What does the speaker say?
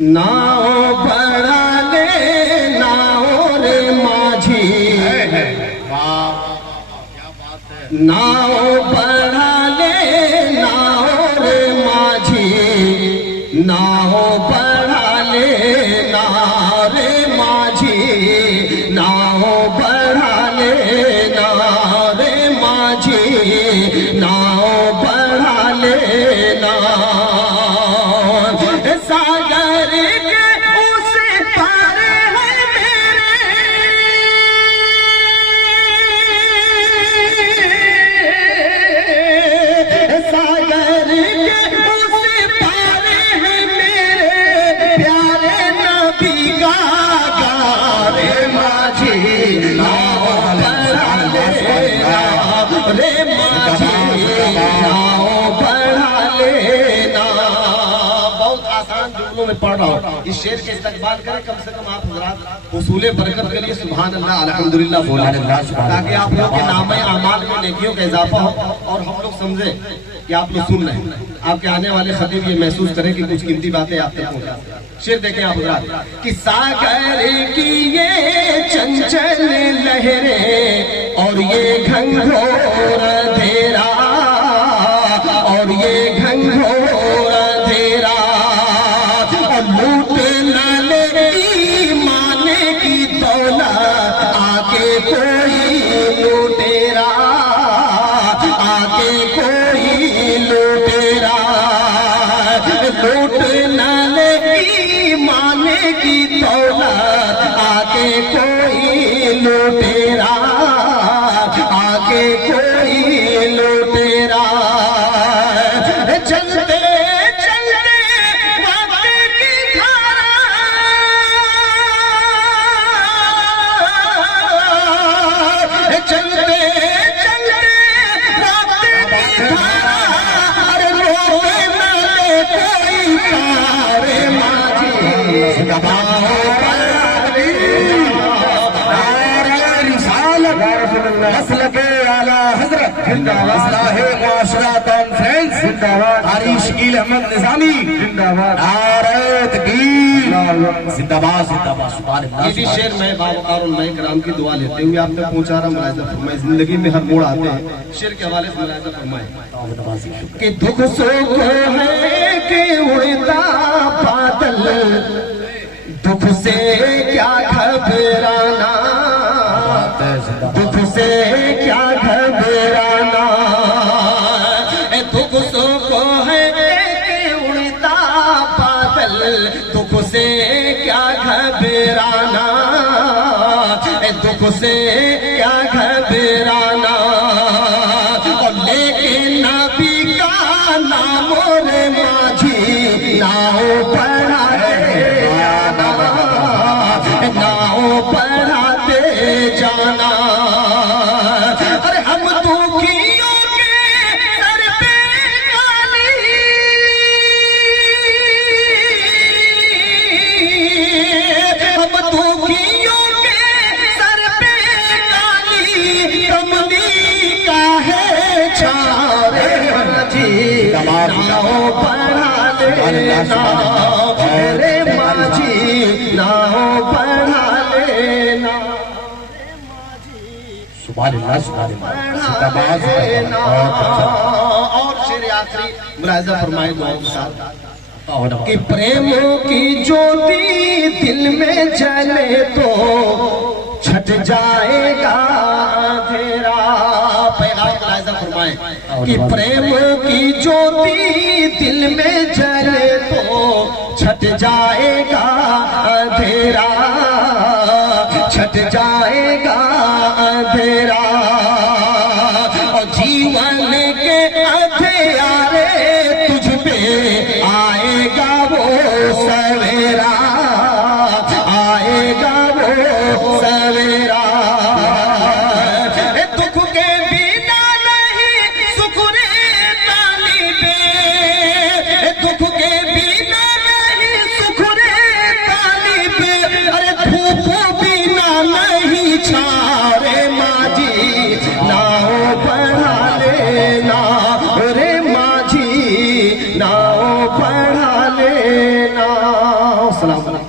नाव बढ़ा ले नाव रे माझी, नाव बढ़ा ले नाव रे माझी, नाव बढ़ा ले नाव रे माझी, नाव बढ़ा ले नाव रे माझी, नाव बढ़ा ले सागर के उस पार है मेरे, सागर के उस पार है मेरे प्यारे नबी का रे माझी, नाव बढ़ा ले रे माझी, नाव बढ़ा ले। आसान जुमलों में पढ़ रहा हूँ, इस शेर के इस्तकबाल करें कम से कम आप हज़रात उसूले बरकत के लिए सुभान अल्लाह अल्हम्दुलिल्लाह बोलें, ताकि आप लोग के नाम आमाल में नेकियों का इजाफा हो और हम लोग समझे कि आप लोग सुन रहे हैं। आपके आने वाले खतीब ये महसूस करें कि कुछ कीमती बातें आप तक पहुंचा। शेर देखें आप हज़रात कि सागर की ये चंचल लहरें और ये घंघोर अंधेरा, और ये घंघोर अंधेरा लूट न ले माने की दौलत, आके कोई लुटेरा, आके कोई लुटेरा, लूट न ले माने की दौलत, आके कोई लुटेरा, आके कोई लुटेरा। चलते इसी शेर में बावकार और मैं कराम की दुआ लेते हुए आप तक पहुंचा रहा मुलाज़ा फरमाए। जिंदगी में हर मोड़ आते हैं, शेर के हवाले से मुलाज़ा फरमाए कि दुख सुख है कि उड़ता बादल, दुख से क्या घबराना, दुख से क्या घबराना, दुख सुख है कि उड़ता बादल, दुख से क्या घबराना, दुख से क्या घबराना, और लेकिन नबी का नाम रे माझी, नाव बढ़ाते जाना, नाव बढ़ाते जाना। अरे हम दुखियों के सर पे काली, हम दुखियों के सर पे काली, कमली का है छारे माझी, नाव बढ़ा लेना रे माझी, नाव बढ़ा लेना और शेर आखिरी मुलाज़ा फरमाए दुआ के साथ कि प्रेम की ज्योति दिल में जले तो छट जाएगा अंधेरा। पैगाम मुलाज़ा फरमाए कि प्रेम की ज्योति दिल में जले तो छट जाएगा अंधेरा, छट जाएगा अंधेरा, और जीवन के अंधेरे तुझ पे आएगा वो सवेरा, आएगा वो सवेरा। दुख के बिना नहीं सुख रे तालीबे, दुख के बिना नहीं सुख रे अस्सलाम वालेकुम।